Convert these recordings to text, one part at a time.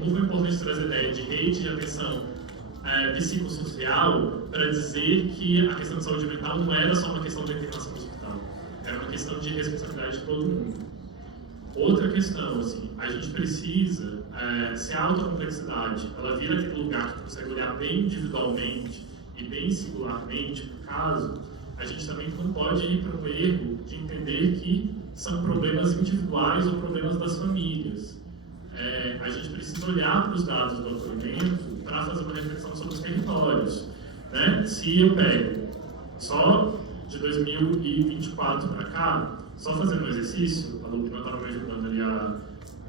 como foi importante trazer a ideia de rede de atenção psicossocial para dizer que a questão de saúde mental não era só uma questão da internação no hospital, era uma questão de responsabilidade de todo mundo. Outra questão, assim, a gente precisa, se a alta complexidade ela vira aquele lugar que consegue olhar bem individualmente e bem singularmente por caso, a gente também não pode ir para um erro de entender que são problemas individuais ou problemas das famílias. A gente precisa olhar para os dados do acolhimento para fazer uma reflexão sobre os territórios. Né? Se eu pego só de 2024 para cá, só fazendo um exercício, a Lu estava me ajudando ali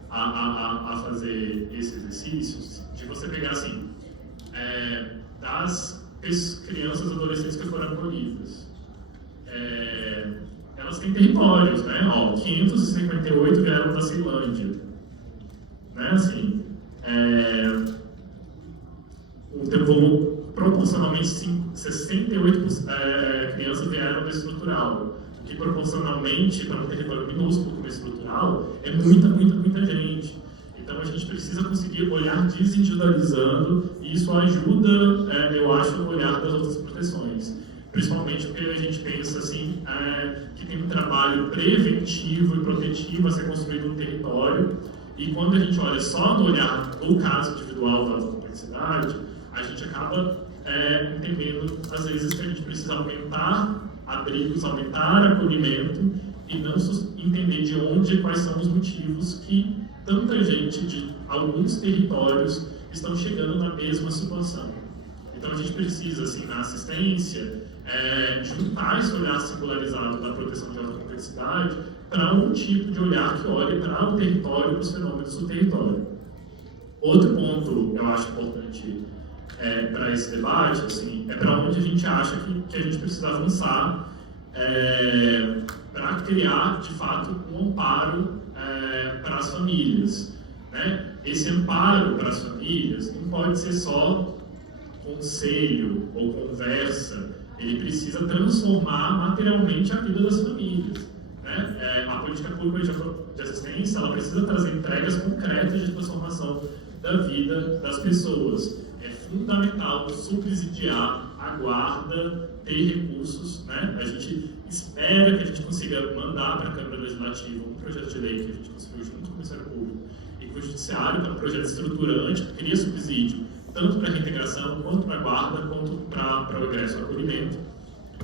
a fazer esse exercício, de você pegar assim, das crianças e adolescentes que foram acolhidas. Elas têm territórios, né? 558 vieram da Ceilândia. Né? Assim, proporcionalmente 68 crianças vieram da estrutural, o que proporcionalmente para um território minúsculo como estrutural é muita gente. Então a gente precisa conseguir olhar desindividualizando e isso ajuda, eu acho, o olhar das outras proteções. Principalmente porque a gente pensa assim, que tem um trabalho preventivo e protetivo a ser construído no território. E quando a gente olha só no olhar do caso individual da complexidade, a gente acaba entendendo, às vezes, que a gente precisa aumentar abrigos, aumentar acolhimento e não entender de onde e quais são os motivos que tanta gente de alguns territórios estão chegando na mesma situação. Então a gente precisa, assim, na assistência, juntar esse olhar singularizado da proteção de alta complexidade para um tipo de olhar que olhe para o território, para os fenômenos do território. Outro ponto, eu acho importante para esse debate, assim, é para onde a gente acha que a gente precisa avançar para criar, de fato, um amparo para as famílias. Né? Esse amparo para as famílias não pode ser só conselho ou conversa, ele precisa transformar materialmente a vida das famílias. Né? A política pública de assistência ela precisa trazer entregas concretas de transformação da vida das pessoas. É fundamental subsidiar a guarda, ter recursos. Né? A gente espera que a gente consiga mandar para a Câmara Legislativa um projeto de lei que a gente construiu junto com o Ministério Público e com o Judiciário, que é um projeto estruturante, que cria subsídio tanto para a reintegração, quanto para a guarda, quanto para o ingresso ao acolhimento.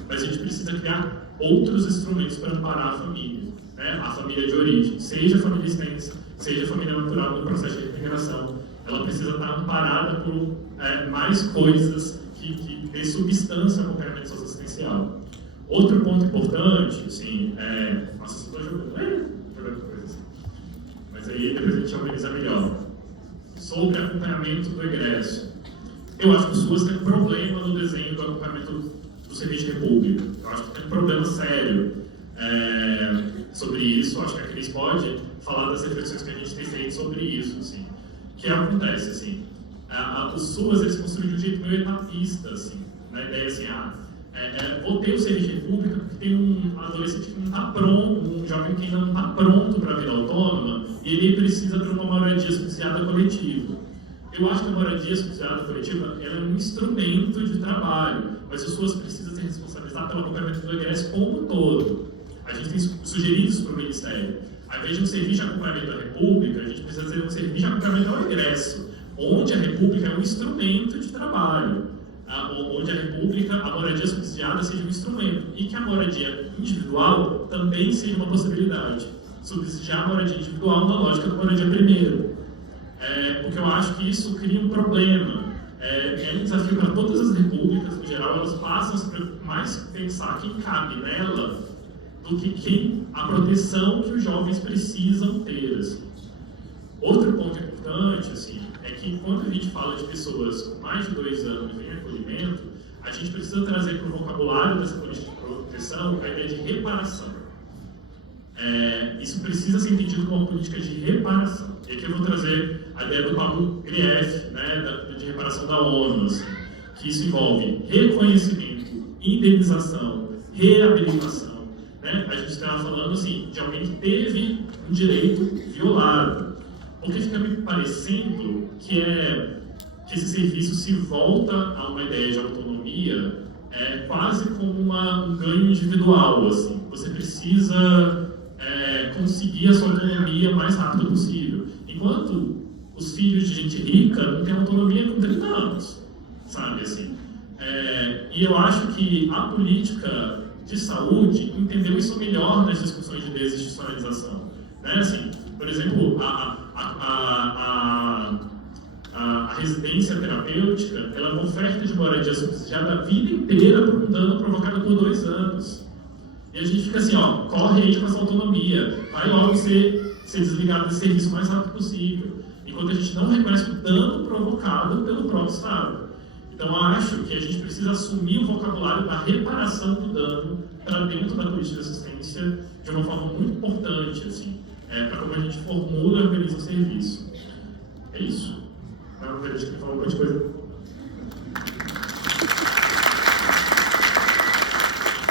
Mas a gente precisa criar outros instrumentos para amparar a família, né? A família de origem, seja a família extensa, seja a família natural no processo de reintegração. Ela precisa estar amparada por mais coisas que dê substância ao acompanhamento socioassistencial. Outro ponto importante, assim, nossa, eu estou jogando coisas assim. Mas aí depois a gente organiza melhor. Sobre acompanhamento do egresso. Eu acho que o SUAS tem um problema no desenho do acompanhamento do serviço de república. Eu acho que tem um problema sério sobre isso. Eu acho que a Cris pode falar das reflexões que a gente tem feito sobre isso. Assim. O que acontece? Assim, o SUAS eles construíram de um jeito meio etapista. Assim, na ideia assim, vou ter o serviço de república porque tem um adolescente que não está pronto, um jovem que ainda não está pronto para a vida autônoma e ele precisa de uma moradia subsidiada coletiva. Eu acho que a moradia subsidiada coletiva ela é um instrumento de trabalho, mas as pessoas precisam ser responsabilizadas pelo acompanhamento do egresso como um todo. A gente tem sugerido isso para o Ministério. Ao invés de um serviço de acompanhamento da República, a gente precisa ter um serviço de acompanhamento ao egresso, onde a República é um instrumento de trabalho. Onde a República, a moradia subsidiada seja um instrumento e que a moradia individual também seja uma possibilidade. Subsidiar a moradia individual na lógica da moradia primeiro. Porque eu acho que isso cria um problema. É um desafio para todas as repúblicas, em geral, elas passam a mais pensar quem cabe nela do que a proteção que os jovens precisam ter. Assim. Outro ponto importante, assim, é que quando a gente fala de pessoas com mais de 2 anos em acolhimento, a gente precisa trazer para o vocabulário dessa política de proteção a ideia de reparação. Isso precisa ser entendido como uma política de reparação. E aqui eu vou trazer a ideia do Pablo Grief, né, de reparação da ONU, assim, que isso envolve reconhecimento, indenização, reabilitação. Né? A gente estava falando assim, de alguém que teve um direito violado. porque fica me parecendo que esse serviço se volta a uma ideia de autonomia quase como um ganho individual, assim. Você precisa conseguir a sua autonomia o mais rápido possível. Enquanto os filhos de gente rica não têm autonomia com 30 anos, sabe, assim. E eu acho que a política de saúde entendeu isso melhor nas discussões de desinstitucionalização, né? Assim, por exemplo, a residência terapêutica, ela é uma oferta de moradia subsidiada a vida inteira por um dano provocado por 2 anos. E a gente fica assim, ó, corre aí com essa autonomia, vai logo ser desligado desse serviço o mais rápido possível, enquanto a gente não reconhece o dano provocado pelo próprio Estado. Então, eu acho que a gente precisa assumir o vocabulário da reparação do dano para dentro da política de assistência de uma forma muito importante, assim, para como a gente formula e organiza o serviço. É isso. Não, a gente falou um monte de coisa.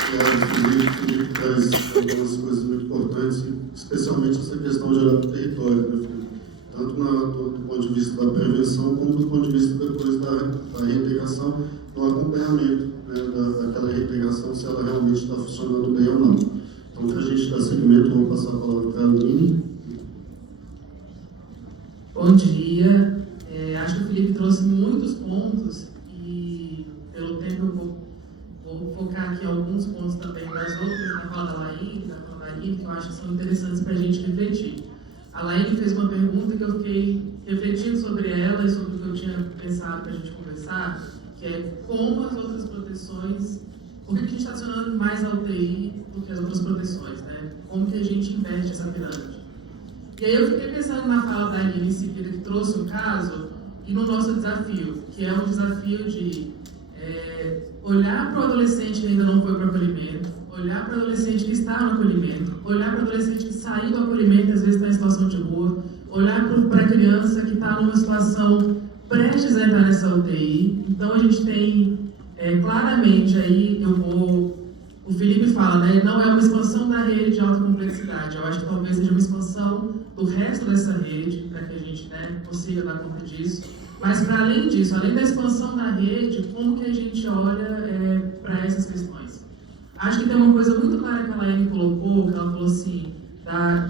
O Felipe traz algumas coisas muito importantes, especialmente essa questão de olhar para o território, né, Felipe? Tanto do ponto de vista da prevenção, como do ponto de vista depois da reintegração, do acompanhamento, né, daquela reintegração, se ela realmente está funcionando bem ou não. Então, para a gente dar seguimento, vamos passar a palavra para a Aline. Bom dia. Acho que o Felipe trouxe muitos pontos e, pelo tempo, eu vou focar aqui em alguns pontos também das outras, na fala da Laíne, que eu acho que são interessantes para a gente refletir. A Laíne fez uma pergunta que eu fiquei refletindo sobre ela e sobre o que eu tinha pensado para a gente conversar, que é como as outras proteções, por que a gente está acionando mais a UTI do que as outras proteções, né? Como que a gente inverte essa pirâmide. E aí eu fiquei pensando na fala da Aline em seguida, que trouxe um caso, e no nosso desafio, que é um desafio de olhar para o adolescente que ainda não foi para o acolhimento, olhar para o adolescente que está no acolhimento, olhar para o adolescente que saiu do acolhimento e às vezes está em situação de rua, olhar para a criança que está numa situação prestes a entrar nessa UTI. Então a gente tem claramente aí, o Felipe fala, né, não é uma expansão da rede de alta complexidade, eu acho que talvez seja uma expansão do resto dessa rede, para que a gente, né, consiga dar conta disso. Mas, para além disso, além da expansão da rede, como que a gente olha para essas questões? Acho que tem uma coisa muito clara que a Laine colocou, que ela falou assim,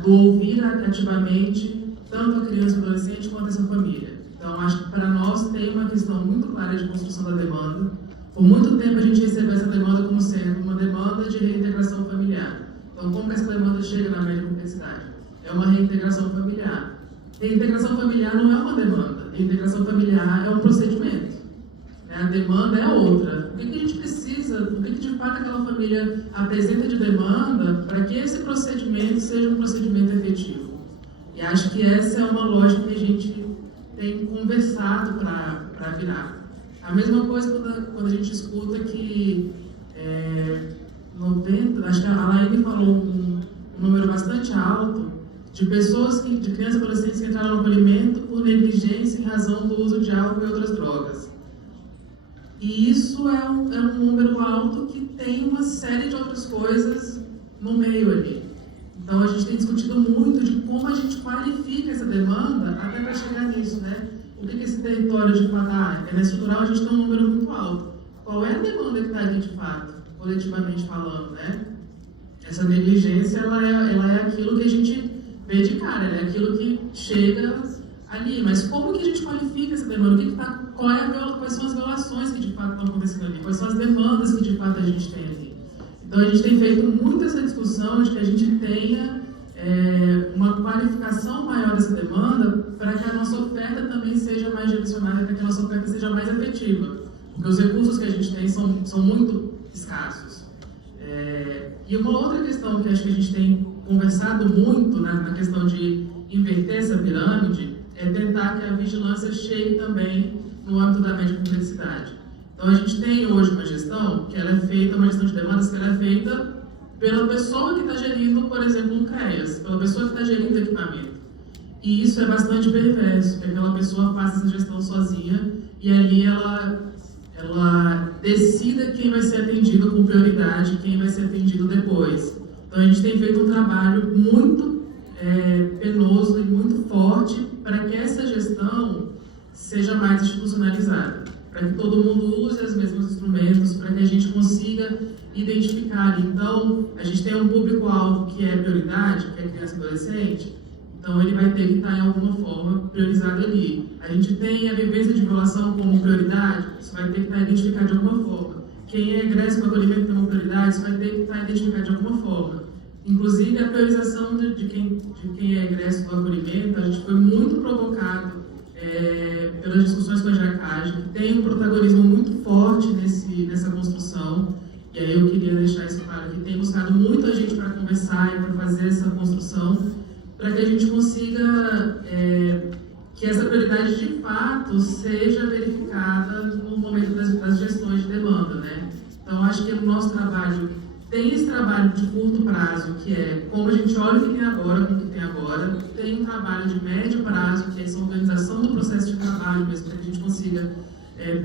do ouvir ativamente tanto a criança e o adolescente quanto essa família. Então, acho que para nós tem uma questão muito clara de construção da demanda. Por muito tempo a gente recebeu essa demanda como sendo uma demanda de reintegração familiar. Então, como que essa demanda chega na média complexidade? É uma reintegração familiar. Reintegração familiar não é uma demanda. Reintegração familiar é um procedimento. A demanda é outra. O que a gente precisa, o que de fato aquela família apresenta de demanda para que esse procedimento seja um procedimento efetivo? E acho que essa é uma lógica que a gente tem conversado para virar. A mesma coisa quando a gente escuta que 90, acho que a Laine falou um número bastante alto de pessoas, de crianças e adolescentes que entraram no acolhimento por negligência em razão do uso de álcool e outras drogas. E isso é um número alto que tem uma série de outras coisas no meio ali. Então a gente tem discutido muito de como a gente qualifica essa demanda até para chegar nisso, né? O que esse território de fato é estrutural, a gente tem um número muito alto. Qual é a demanda que está ali de fato, coletivamente falando, né? Essa negligência, ela é aquilo que a gente vê de cara, ela é aquilo que chega ali. Mas como que a gente qualifica essa demanda? Quais são as violações que de fato estão acontecendo ali? Quais são as demandas que de fato a gente tem ali? Então a gente tem feito muito essa discussão de que a gente tenha uma qualificação maior dessa demanda para que a nossa oferta também seja mais direcionada, para que a nossa oferta seja mais efetiva. Porque os recursos que a gente tem são muito escassos. E uma outra questão que acho que a gente tem conversado muito na questão de inverter essa pirâmide é tentar que a vigilância chegue também no âmbito da média complexidade. Então a gente tem hoje uma gestão que ela é feita, uma gestão de demandas que ela é feita pela pessoa que está gerindo, por exemplo, um CREAS, pela pessoa que está gerindo equipamento. E isso é bastante perverso, que aquela pessoa faça essa gestão sozinha e ali ela decida quem vai ser atendido com prioridade, quem vai ser atendido depois. Então a gente tem feito um trabalho muito penoso e muito forte para que essa gestão seja mais institucionalizada, para que todo mundo use os mesmos instrumentos, para que a gente consiga identificar. Então, a gente tem um público-alvo que é prioridade, que é criança e adolescente, então ele vai ter que estar, em alguma forma, priorizado ali. A gente tem a vivência de violação como prioridade, isso vai ter que estar identificado de alguma forma. Quem é egresso do acolhimento como prioridade, isso vai ter que estar identificado de alguma forma. Inclusive, a priorização de quem é egresso do acolhimento, a gente foi muito provocado pelas discussões com a Jacage, que tem um protagonismo muito forte nessa construção. E aí eu queria deixar isso claro, que tem buscado muita gente para conversar e para fazer essa construção, para que a gente consiga que essa prioridade de fato seja verificada no momento das gestões de demanda, né? Então, acho que o nosso trabalho tem esse trabalho de curto prazo, que é como a gente olha o que tem agora com o que tem agora, tem um trabalho de médio prazo, que é essa organização do processo de trabalho mesmo, para que a gente consiga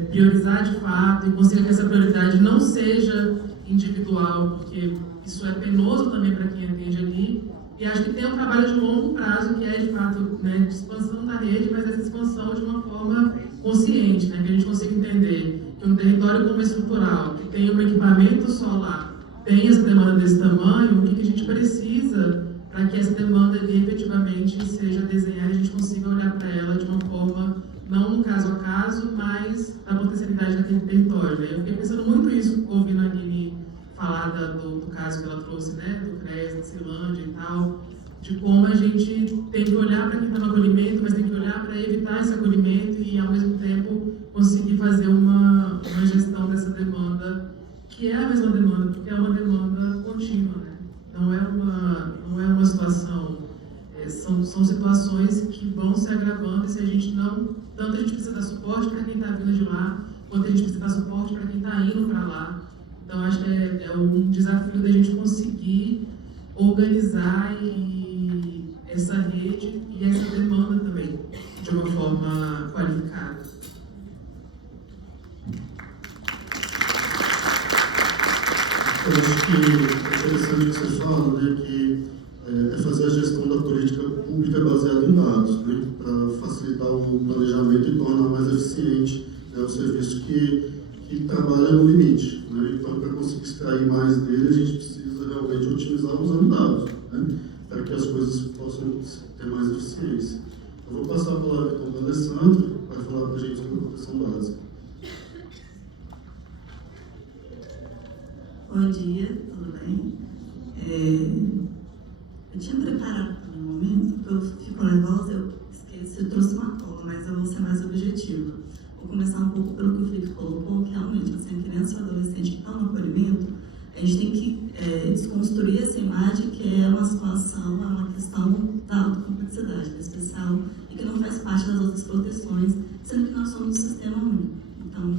priorizar de fato e consiga que essa prioridade não seja individual, porque isso é penoso também para quem atende ali. E acho que tem um trabalho de longo prazo, que é, de fato, de expansão da rede, mas essa expansão de uma forma consciente, né? Que a gente consiga entender que um território como estrutural, que tem um equipamento solar, tem essa demanda desse tamanho, o que a gente precisa para que essa demanda efetivamente seja desenhada e a gente consiga olhar para ela de uma forma, não no caso a caso, mas da potencialidade daquele território. Né? Eu fiquei pensando muito isso, ouvindo a Aline falar do caso que ela trouxe, né, do CRES, da Ceilândia e tal, de como a gente tem que olhar para quem está no acolhimento, mas tem que olhar para evitar esse acolhimento e, ao mesmo tempo, conseguir fazer uma gestão dessa demanda, que é a mesma demanda, porque é uma demanda contínua, né? Não é uma situação, são situações que vão se agravando e se a gente não, tanto a gente precisa dar suporte para quem está vindo de lá, quanto a gente precisa dar suporte para quem está indo para lá. Então, acho que é um desafio da gente conseguir organizar essa rede e essa demanda também, de uma forma qualificada. Eu acho que é interessante o que você fala, né, que é fazer a gestão da política pública baseada em dados, né, para facilitar o planejamento e tornar mais eficiente, né, o serviço que trabalha no limite. Né? Então, para conseguir extrair mais dele, a gente precisa realmente otimizar usando dados, né, para que as coisas possam ter mais eficiência. Eu vou passar a palavra então para o Alessandro, que vai falar para a gente sobre a proteção básica. Bom dia, tudo bem? Eu tinha preparado para um momento, porque eu fico nervosa, eu esqueço, eu trouxe uma cola, mas eu vou ser mais objetiva. Vou começar um pouco pelo que o Felipe colocou, que realmente, assim, a criança e o adolescente que estão no acolhimento, a gente tem que desconstruir essa imagem que é uma situação, é uma questão da alta complexidade, da especial, e que não faz parte das outras proteções, sendo que nós somos um sistema único. Então,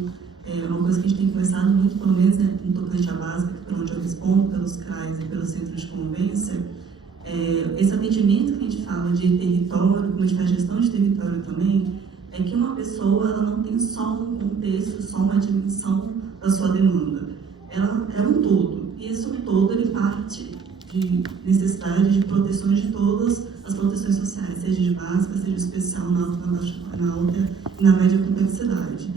uma coisa que a gente tem conversado muito, pelo menos no tocante à básica, por onde eu respondo, pelos CRAs e pelos centros de convivência, esse atendimento que a gente fala de território, como a gente faz gestão de território também, é que uma pessoa ela não tem só um contexto, só uma dimensão da sua demanda. Ela é um todo, e esse todo ele parte de necessidade de proteções de todas as proteções sociais, seja de básica, seja especial, na alta e na média complexidade.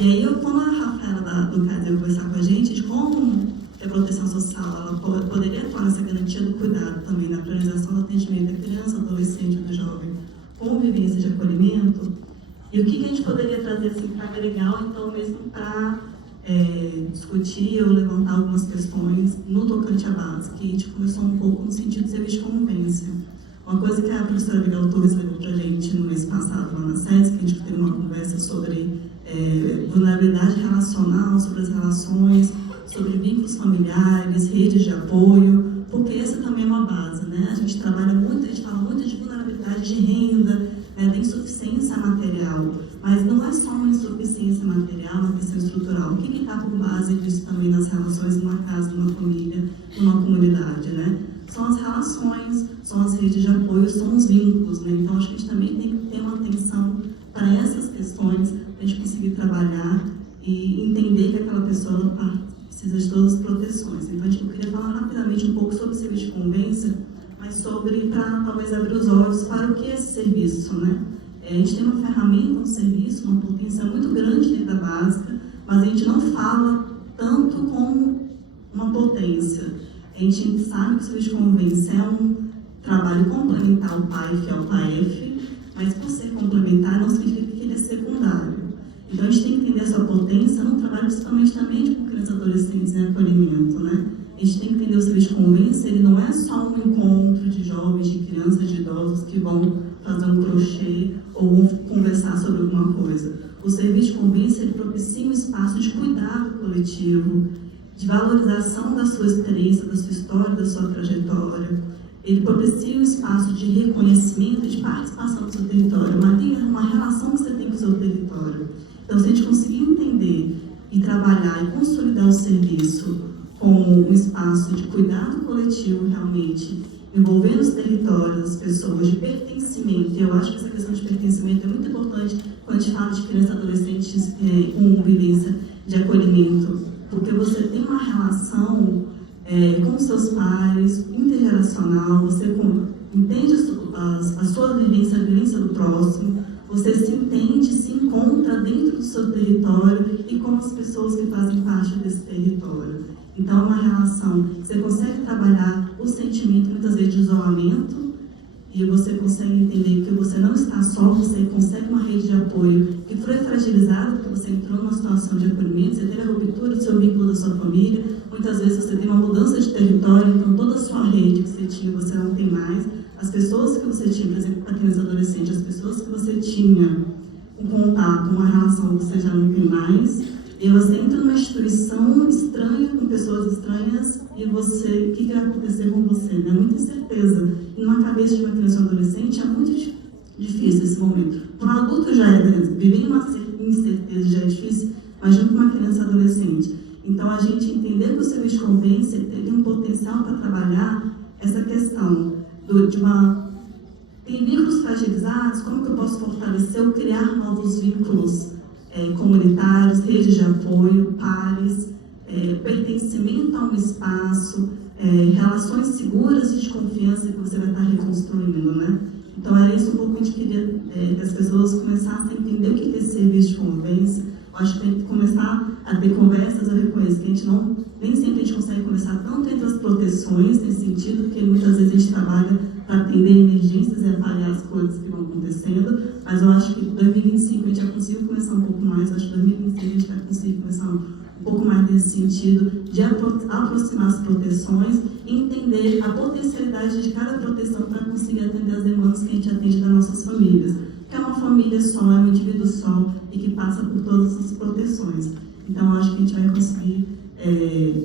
E aí, quando a Rafaela do CAD veio conversar com a gente de como a proteção social ela poderia atuar nessa garantia do cuidado também, na priorização do atendimento da criança, do adolescente, do jovem, com vivência de acolhimento, e o que a gente poderia trazer assim, para agregar, ou então mesmo para discutir ou levantar algumas questões no tocante à base, que a gente começou um pouco no sentido de serviço de convivência. Uma coisa que a professora Miguel Torres levou para a gente no mês passado, lá na SES, que a gente teve uma conversa sobre vulnerabilidade relacional, sobre as relações, sobre vínculos familiares, redes de apoio, porque essa também é uma base, né? A gente trabalha muito, a gente fala muito de vulnerabilidade de renda, né, da insuficiência material, mas não é só uma insuficiência material, uma questão estrutural. O que está por base disso também nas relações numa casa, numa família, numa comunidade, né? São as relações, são as redes de apoio, são os vínculos, né? Então, acho que a gente também tem que ter uma atenção para essas questões, para a gente conseguir trabalhar e entender que aquela pessoa precisa de todas as proteções. Então, eu queria falar rapidamente um pouco sobre o serviço de convivência, mas para talvez abrir os olhos para o que é esse serviço, né? A gente tem uma ferramenta, um serviço, uma potência muito grande dentro da básica, mas a gente não fala tanto como uma potência. A gente sabe que o serviço de convivência é um trabalho complementar ao PAEF e ao PAEF, mas por ser complementar não significa que ele é secundário. Então a gente tem que entender a sua potência num trabalho principalmente também com crianças e adolescentes em acolhimento, né? A gente tem que entender o serviço de convivência, ele não é só um encontro de jovens, de crianças, de idosos que vão fazer um crochê ou vão conversar sobre alguma coisa. O serviço de convivência, ele propicia um espaço de cuidado coletivo, de valorização da sua experiência, da sua história, da sua trajetória. Ele propicia um espaço de reconhecimento e de participação do seu território, uma relação que você tem com o seu território. Então, se a gente conseguir entender e trabalhar e consolidar o serviço como um espaço de cuidado coletivo, realmente, envolvendo os territórios, as pessoas, de pertencimento, e eu acho que essa questão de pertencimento é muito importante quando a gente fala de crianças e adolescentes com vivência de acolhimento, porque você tem uma relação com seus pares, intergeracional, você entende a sua vivência, a vivência do próximo, você se entende, se encontra dentro do seu território e com as pessoas que fazem parte desse território. Então, é uma relação que você consegue trabalhar o sentimento, muitas vezes, de isolamento, e você consegue entender que você não está só, você consegue uma rede de apoio que foi fragilizada porque você entrou numa situação de acolhimento, você teve a ruptura do seu vínculo da sua família, muitas vezes você tem uma mudança de território, então toda a sua rede que você tinha, você não tem mais. As pessoas que você tinha, por exemplo, para criança e adolescente, as pessoas que você tinha um contato, uma relação, você já não tem mais. E você entra numa instituição estranha, com pessoas estranhas, e você, o que vai acontecer com você? Né? Muita incerteza. E numa cabeça de uma criança ou adolescente é muito difícil esse momento. Para um adulto já é, viver uma incerteza já é difícil, imagina para uma criança ou adolescente. Então, a gente entender que o serviço de convivência tem um potencial para trabalhar essa questão tem vínculos fragilizados, como que eu posso fortalecer ou criar novos vínculos comunitários, redes de apoio, pares, pertencimento a um espaço, relações seguras e de confiança que você vai estar reconstruindo, né? Então, era isso um pouco que a gente queria que as pessoas começassem a entender o que é esse serviço de convivência. Eu acho que tem que começar a ter conversas, eu reconheço que nem sempre a gente consegue conversar tanto entre as proteções, nesse sentido, porque muitas vezes a gente trabalha para atender emergências e avaliar as coisas que vão acontecendo, mas eu acho que em 2025 a gente já conseguiu começar um pouco mais, acho que em 2026 a gente vai conseguir começar um pouco mais nesse sentido, de aproximar as proteções e entender a potencialidade de cada proteção para conseguir atender as demandas que a gente atende das nossas famílias. Que é uma família só, é um indivíduo só e que passa por todas as proteções. Então, eu acho que a gente vai conseguir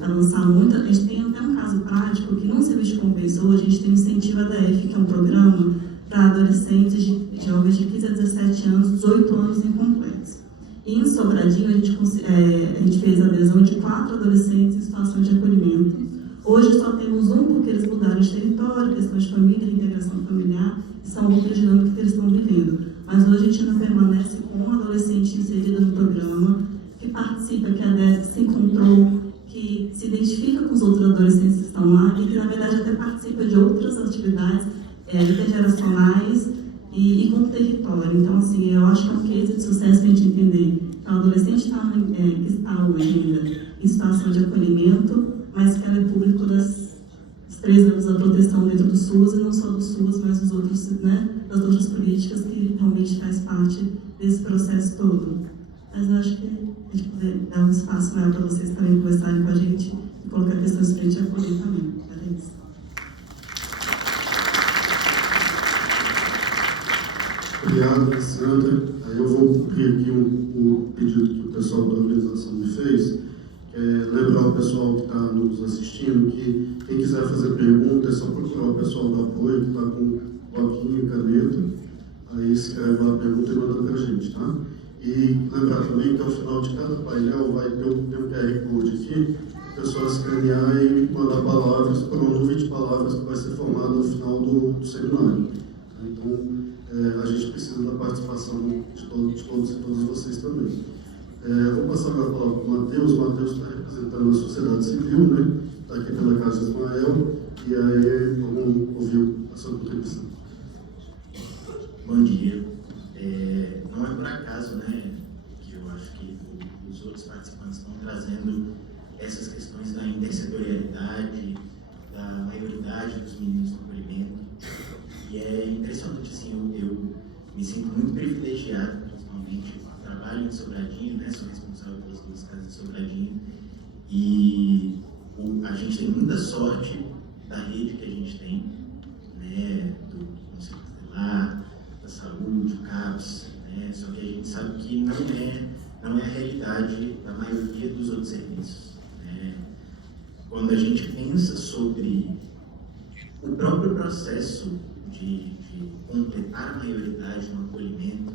avançar muito. A gente tem até um caso prático que no serviço de convivência hoje a gente tem o Incentivo ADF, que é um programa para adolescentes jovens de 15 a 17 anos, 18 anos incompletos. E em Sobradinho a gente fez a adesão de 4 adolescentes em situação de acolhimento. Hoje só temos um porque eles mudaram de território, questão de família, integração familiar, e são outras dinâmicas que eles estão vivendo. Mas hoje a gente não permanece com um adolescente inserido no programa, que participa, que adere, se encontrou, que se identifica com os outros adolescentes que estão lá e que, na verdade, até participa de outras atividades intergeracionais e com o território. Então, assim, eu acho que é um case de sucesso a gente entender que o adolescente que está hoje ainda em situação de acolhimento, mas que ela é público das 3 anos da proteção dentro do SUS, e não só do SUS, mas dos outros, né, das outras políticas que realmente faz parte desse processo todo. Mas eu acho que a gente poder dar um espaço maior para vocês também conversarem com a gente e colocar questões para a gente acolher também. Era isso. Obrigado, Alessandra. Aí eu vou cumprir aqui o pedido que o pessoal da organização me fez. Lembrar o pessoal que está nos assistindo que quem quiser fazer pergunta é só procurar o pessoal do apoio que está com bloquinho e caneta. Aí escreve lá a pergunta e manda para a gente, tá? E lembrar também que ao final de cada painel vai ter um QR Code aqui, a pessoa escanear e mandar palavras para uma nuvem de palavras que vai ser formada no final do seminário. Então, a gente precisa da participação de todos e todas vocês também. Vou passar agora a palavra para o Matheus. O Matheus está representando a sociedade civil, né? está aqui pela Casa Ismael, e aí vamos ouvir a sua contribuição. Bom dia. Não é por acaso, né, que eu acho que os outros participantes estão trazendo essas questões da intersetorialidade, da maioridade dos meninos no acolhimento. E é impressionante, assim, eu me sinto muito privilegiado, principalmente, trabalho em Sobradinho, né, sou responsável pelas 2 casas de Sobradinho, e a gente tem muita sorte da rede que a gente tem, né, do Conselho Tutelar, da saúde, o CAPS, né, só que a gente sabe que não é a realidade da maioria dos outros serviços. Né. Quando a gente pensa sobre o próprio processo de completar a maioridade no acolhimento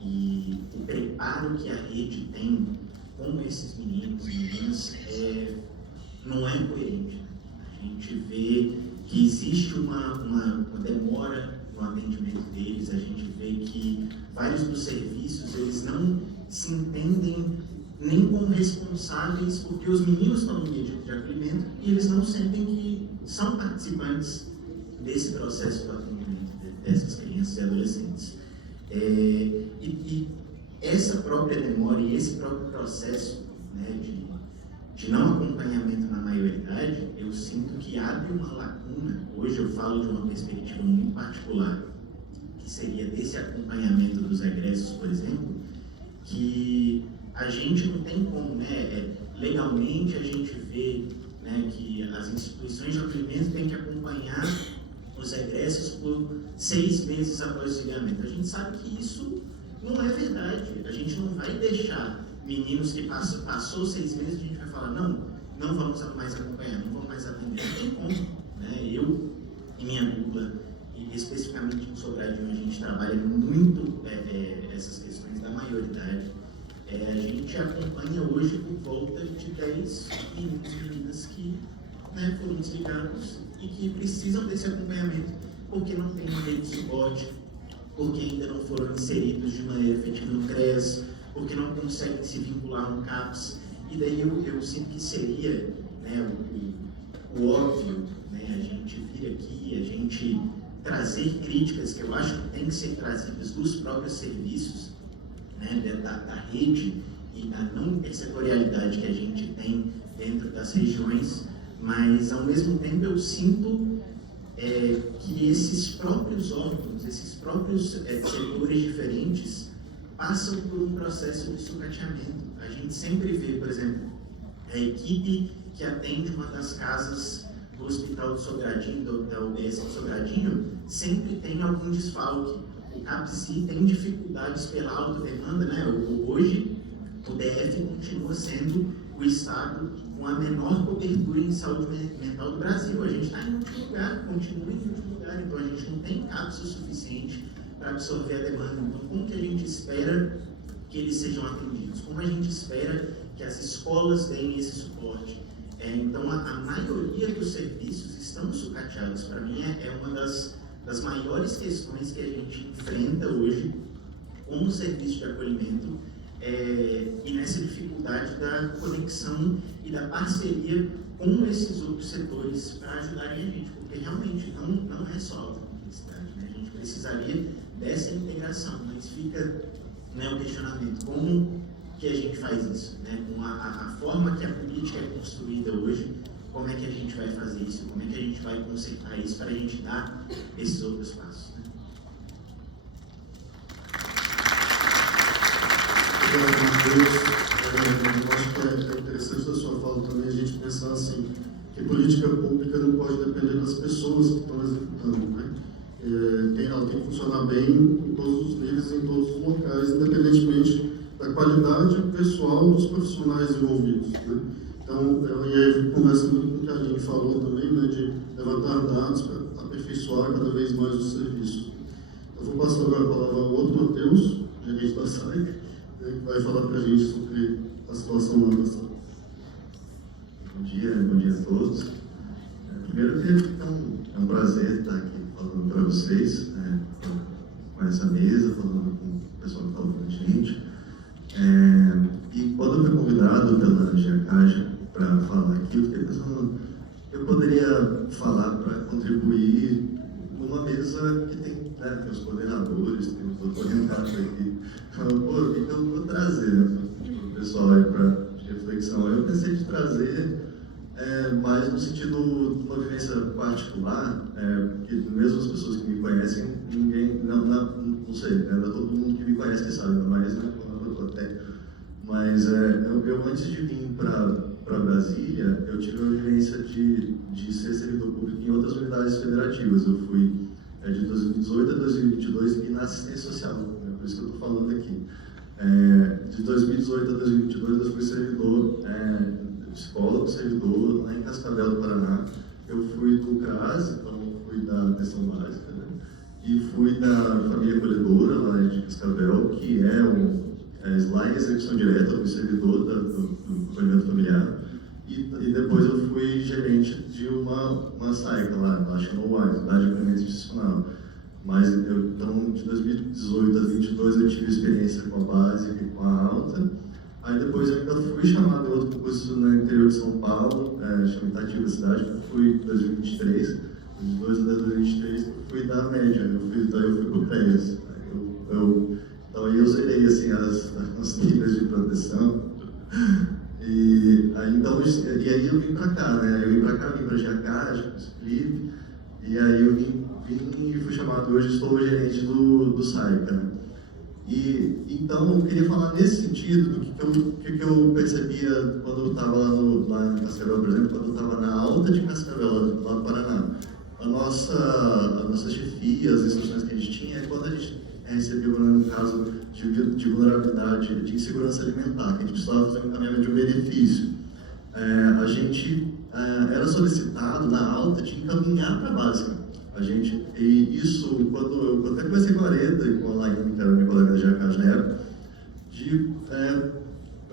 e o preparo que a rede tem com esses meninos e meninas, não é coerente. A gente vê que existe uma demora no atendimento deles, a gente vê que vários dos serviços, eles não se entendem nem como responsáveis, porque os meninos estão no meio de acolhimento e eles não sentem que são participantes desse processo do atendimento dessas crianças e adolescentes. E essa própria demora e esse próprio processo, né, de não acompanhamento na maioridade, eu sinto que abre uma lacuna. Hoje eu falo de uma perspectiva muito particular, que seria desse acompanhamento dos egressos, por exemplo, que a gente não tem como, né, legalmente a gente vê, né, que as instituições de acolhimento têm que acompanhar os egressos por 6 meses após o desligamento. A gente sabe que isso não é verdade. A gente não vai deixar meninos que passou 6 meses, a gente vai falar, não vamos mais acompanhar, não vamos mais atender. Não tem como. Né? Eu e minha dupla, e especificamente em Sobradinho, a gente trabalha muito essas questões da maioridade. A gente acompanha hoje por volta de 10 meninos e meninas que, né, foram desligados e que precisam desse acompanhamento porque não tem rede de suporte, porque ainda não foram inseridos de maneira efetiva no CRES, porque não conseguem se vincular no CAPS. E daí eu sinto que seria, né, o óbvio, né, a gente vir aqui, a gente trazer críticas que eu acho que tem que ser trazidas dos próprios serviços, né, da rede e da não intersetorialidade que a gente tem dentro das regiões, mas ao mesmo tempo eu sinto que esses próprios órgãos, esses próprios setores diferentes passam por um processo de sucateamento. A gente sempre vê, por exemplo, a equipe que atende uma das casas do Hospital de Sobradinho, da UBS de Sobradinho, sempre tem algum desfalque. O CAPSI tem dificuldades pela alta demanda, né? Hoje, o DF continua sendo o estado com a menor cobertura em saúde mental do Brasil. A gente está em último lugar, continua em último lugar, então a gente não tem CAPS o suficiente para absorver a demanda. Então, como que a gente espera que eles sejam atendidos? Como a gente espera que as escolas deem esse suporte? Então, a maioria dos serviços estão sucateados. Para mim, é uma das maiores questões que a gente enfrenta hoje como serviço de acolhimento, e nessa dificuldade da conexão e da parceria com esses outros setores para ajudarem a gente, porque realmente não é só alta complexidade, né? A gente precisaria dessa integração, mas fica, né, o questionamento, como que a gente faz isso, né? Com a forma que a política é construída hoje, como é que a gente vai fazer isso, como é que a gente vai consertar isso para a gente dar esses outros passos, né? Eu acho que é interessante da sua fala também a gente pensar assim, que política pública não pode depender das pessoas que estão executando, né? Ela tem que funcionar bem em todos os níveis, em todos os locais, independentemente da qualidade pessoal dos profissionais envolvidos, né? Então, e aí começa muito com o que a Aline falou também, né, de levantar dados para aperfeiçoar cada vez mais os serviços. Eu vou passar agora a palavra ao outro Matheus, gerente da SAIC, que vai falar para a gente sobre a situação lá da SAIC. Bom dia a todos. Primeiro, é um prazer estar aqui falando para vocês, né, com essa mesa, falando com o pessoal que está ouvindo a gente. E quando eu fui convidado pela GEACAJ para falar aqui, eu fiquei pensando eu poderia falar para contribuir numa mesa que tem, né, tem os coordenadores, tem os outros orientados aqui. Pô, o que eu vou trazer, né, para o pessoal aí para reflexão? Eu pensei de trazer mais no sentido de uma vivência particular, porque mesmo as pessoas que me conhecem, ninguém, não sei, né, todo mundo que me conhece que sabe, mas eu antes de vir para Brasília, eu tive uma vivência de ser servidor público em outras unidades federativas. Eu fui de 2018 a 2022 e na assistência social, né, por isso que eu estou falando aqui. De 2018 a 2022 eu fui servidor, psicólogo, servidor lá em Cascavel do Paraná. Eu fui do CRAS, então fui da atenção básica, né, e fui da família acolhedora lá de Cascavel, que lá em execução direta, eu fui servidor do acolhimento familiar. E depois eu fui gerente de uma SAICA lá chama UAI, Unidade de Acolhimento Institucional. Mas então, de 2018 a 2022 eu tive experiência com a básica e com a alta. Aí depois eu ainda fui chamado em outro curso no interior de São Paulo, chama Itatiba Cidade, que eu fui em 2023. De 2022 a 2023 eu fui da média, eu fui pro CREAS. Então aí eu zerei assim, os níveis de proteção. E aí eu vim para cá, né? Eu vim para Giacá, Felipe, e aí eu vim e fui chamado, hoje estou gerente do SAICA, né? E então eu queria falar nesse sentido do que eu percebia quando eu estava lá em Cascavel, por exemplo, quando eu estava na alta de Cascavel, lá do Paraná. A nossa chefia, as instruções que a gente tinha, quando a gente recebeu, no caso de vulnerabilidade, de insegurança alimentar, que a gente precisava fazer um encaminhamento de um benefício. A gente era solicitado na alta de encaminhar para a básica. E isso, quando eu até conversei com a Areta e com a Laine, que era minha colega de Jacás na época,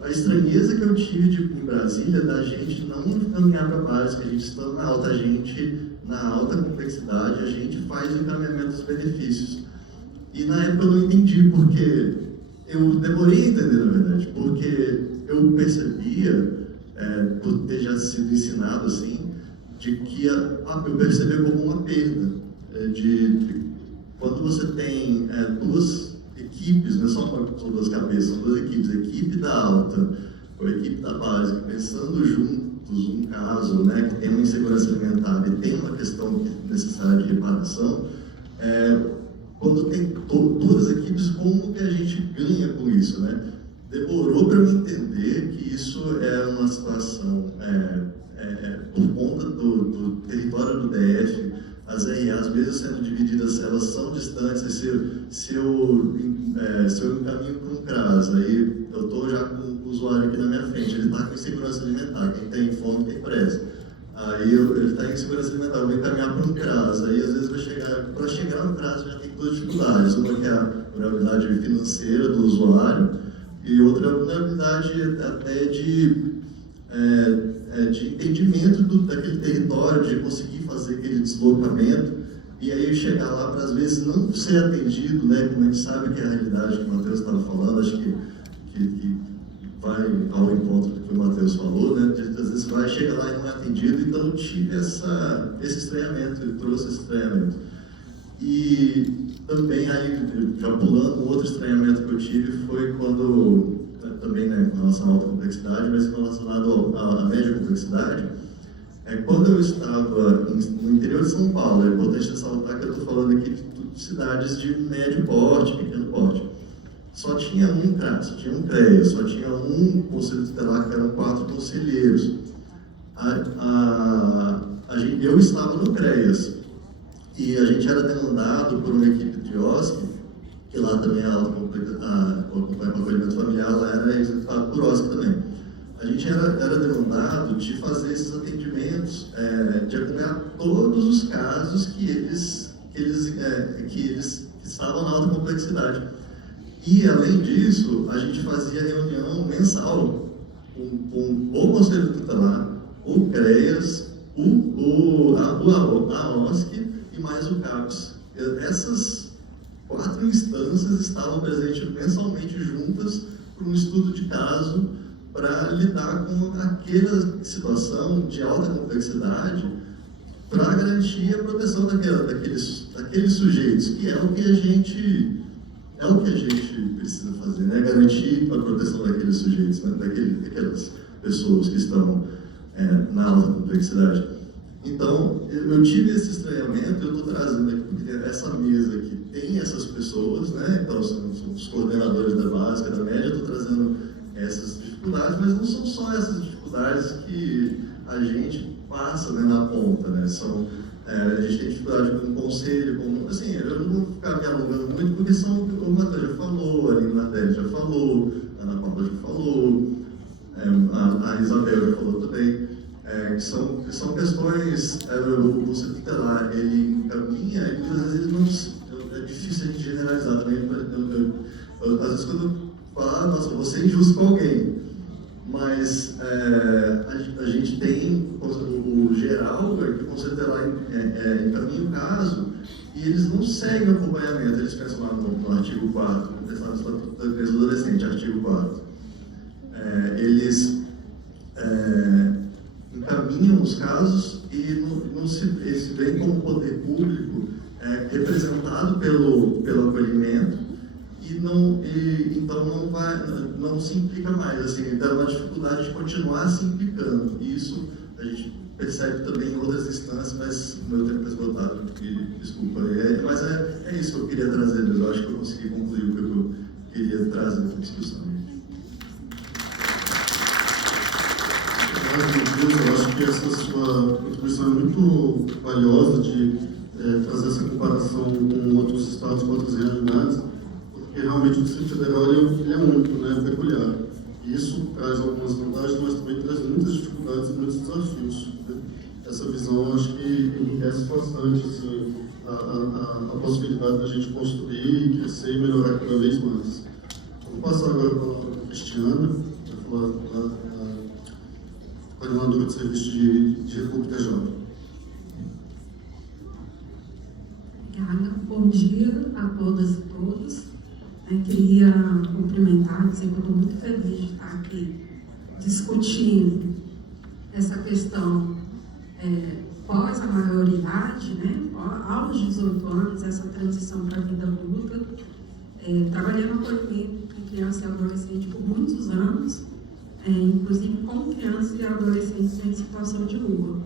a estranheza que eu tive em Brasília da gente não encaminhar para a básica, a gente estando na alta, na alta complexidade, a gente faz o encaminhamento dos benefícios. E na época eu não entendi, porque eu demorei a entender, na verdade, porque eu percebia, por ter já sido ensinado assim, de que eu percebia como uma perda, quando você tem duas equipes, não é só são duas cabeças, são duas equipes, a equipe da alta ou a equipe da básica, pensando juntos um caso, né, que tem uma insegurança alimentar e tem uma questão necessária de reparação, quando tem duas equipes, como que a gente ganha com isso, né? Demorou para eu entender que isso é uma situação, por conta do território do DF, as RAs, mesmo sendo divididas, elas são distantes. Se eu encaminho para um CRAS, aí eu estou já com o usuário aqui na minha frente, ele está com insegurança alimentar, quem tem fome tem pressa. Aí ele está em insegurança alimentar, eu vou encaminhar para um CRAS, aí às vezes para chegar no CRAS já tem duas dificuldades, uma que é a vulnerabilidade financeira do usuário e outra vulnerabilidade até de entendimento daquele território, de conseguir fazer aquele deslocamento e aí chegar lá para às vezes não ser atendido, né, como a gente sabe que é a realidade que o Matheus estava falando, acho que vai ao encontro do que o Matheus falou, né? Às vezes vai, chega lá e não é atendido, então eu tive esse estranhamento, ele trouxe esse estranhamento. E também aí, já pulando, um outro estranhamento que eu tive foi quando, também né, em relação à alta complexidade, mas relacionado à média complexidade, quando eu estava no interior de São Paulo, é importante ressaltar que eu estou falando aqui de cidades de médio porte, pequeno porte. Só tinha um CRAS, só tinha um CREAS, só tinha um conselho tutelar, que eram 4 conselheiros. Eu estava no CREAS e a gente era demandado por uma equipe de OSC, que lá também o acolhimento familiar lá era executado por OSC também. A gente era demandado de fazer esses atendimentos, de acompanhar todos os casos que estavam na alta complexidade. E, além disso, a gente fazia reunião mensal com o Conselho Tutelar, o CREAS, a OSC e mais o CAPS. Essas 4 instâncias estavam presentes mensalmente juntas para um estudo de caso para lidar com aquela situação de alta complexidade para garantir a proteção daqueles sujeitos, que é o que a gente precisa fazer, né? Garantir a proteção daqueles sujeitos, né? daquelas pessoas que estão na alta complexidade. Então, eu tive esse estranhamento, eu estou trazendo aqui, porque essa mesa aqui tem essas pessoas, né? Então, são os coordenadores da básica, da média, eu estou trazendo essas dificuldades, mas não são só essas dificuldades que a gente passa, né, na ponta, né? A gente tem dificuldade com o conselho, assim, eu não vou ficar me alongando muito, porque como o Matheus já falou, a Aline Nadelli já falou, a Ana Paula já falou, a Isabel já falou também, que são questões, você tutelar, ele encaminha, e muitas vezes é difícil a gente generalizar também, às vezes quando eu falo, nossa, vou ser injusto com alguém, mas a gente tem o geral, que o conselho tutelar encaminha o caso, e eles não seguem o acompanhamento, eles pensam lá no artigo 4, no Estatuto da Criança e do Adolescente, artigo 4. Eles encaminham os casos e não se veem como poder público representado pelo acolhimento, então não se implica mais, assim, dá uma dificuldade de continuar se implicando. E isso a gente percebe também em outras instâncias, mas o meu tempo é esgotado, desculpa. Mas é isso que eu queria trazer, eu acho que eu consegui concluir o que eu queria trazer nessa discussão. Eu acho que essa sua contribuição é muito valiosa de trazer essa comparação com outros estados, com outras realidades, porque realmente o Distrito Federal ele é único, né, peculiar. E isso traz algumas vantagens, mas também traz muitas dificuldades e muitos desafios, né? Essa visão, acho que enriquece bastante assim, a possibilidade da gente construir e crescer e melhorar cada vez mais. Vou passar agora para a Cristiana, para falar da coordenadora de serviço de República Jovem. Obrigada. Bom dia a todas e todos. Queria cumprimentar, dizer que eu estou muito feliz de estar aqui discutindo essa questão pós a maioridade, né, aos 18 anos, essa transição para a vida adulta. Trabalhei no acolhimento de criança e adolescente por muitos anos, inclusive com crianças e adolescentes em situação de rua.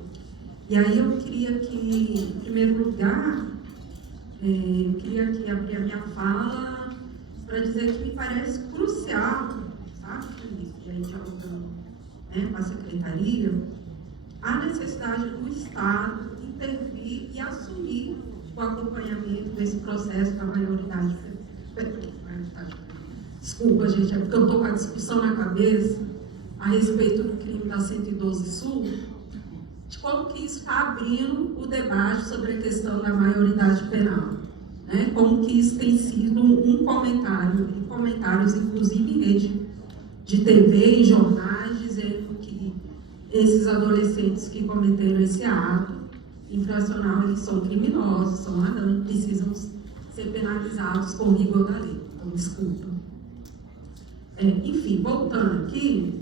E aí eu queria que, em primeiro lugar, eu queria aqui abrir a minha fala para dizer que me parece crucial, sabe, Felipe, e aí dialogando, né, com a Secretaria, a necessidade do Estado intervir e assumir o acompanhamento desse processo da maioridade. Desculpa, gente, é porque eu estou com a discussão na cabeça a respeito do crime da 112 Sul, de como que isso está abrindo o debate sobre a questão da maioridade penal, né? Como que isso tem sido um comentário, em comentários inclusive em rede de TV e jornais, dizendo que esses adolescentes que cometeram esse ato infracional, eles são criminosos, são ladrões, precisam ser penalizados com rigor da lei. Então, desculpa. Enfim, voltando aqui,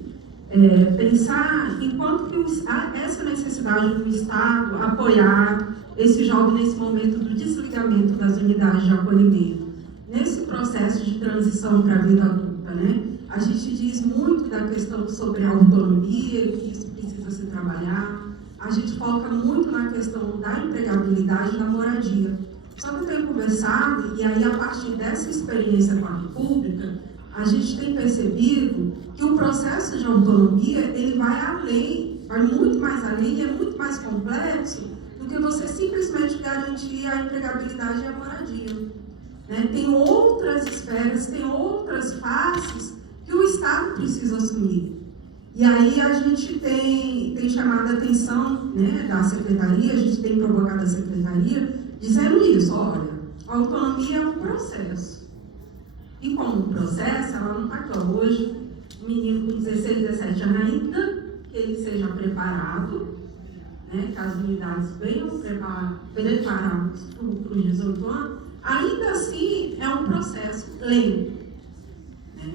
pensar enquanto que essa necessidade do Estado apoiar esse jovem nesse momento do desligamento das unidades de acolhimento, nesse processo de transição para a vida adulta, né? A gente diz muito da questão sobre a autonomia, que isso precisa se trabalhar, a gente foca muito na questão da empregabilidade e da moradia. Só que eu tenho conversado, e aí a partir dessa experiência com a República, a gente tem percebido que o processo de autonomia, ele vai além, vai muito mais além, e é muito mais complexo do que você simplesmente garantir a empregabilidade e a moradia, né? Tem outras esferas, tem outras faces que o Estado precisa assumir. E aí a gente tem chamado a atenção, né, da Secretaria, a gente tem provocado a Secretaria, dizendo isso, olha, a autonomia é um processo. E como um processo, ela não está aqui. Hoje, um menino com 16, 17 anos ainda, que ele seja preparado, né, que as unidades venham preparadas para os 18 anos, ainda assim é um processo lento, né?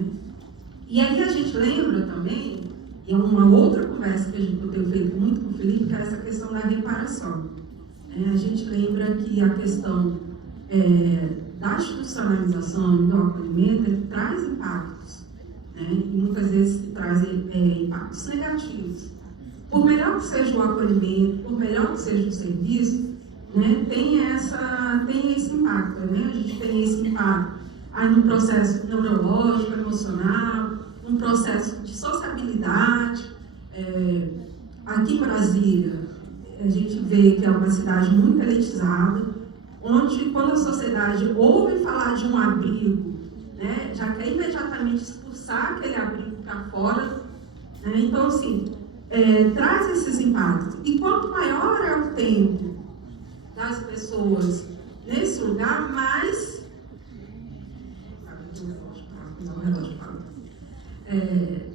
E aí a gente lembra também, e é uma outra conversa que eu tenho feito muito com o Felipe, que é essa questão da reparação. A gente lembra que a questão da institucionalização e do acolhimento traz impactos, né? E muitas vezes traz impactos negativos. Por melhor que seja o acolhimento, por melhor que seja o serviço, né, tem esse impacto, né? A gente tem esse impacto aí num processo neurológico, emocional, num processo de sociabilidade. Aqui em Brasília, a gente vê que é uma cidade muito elitizada, onde quando a sociedade ouve falar de um abrigo, né, já quer imediatamente expulsar aquele abrigo para fora, né? Então, assim, traz esses impactos. E quanto maior é o tempo das pessoas nesse lugar, mais...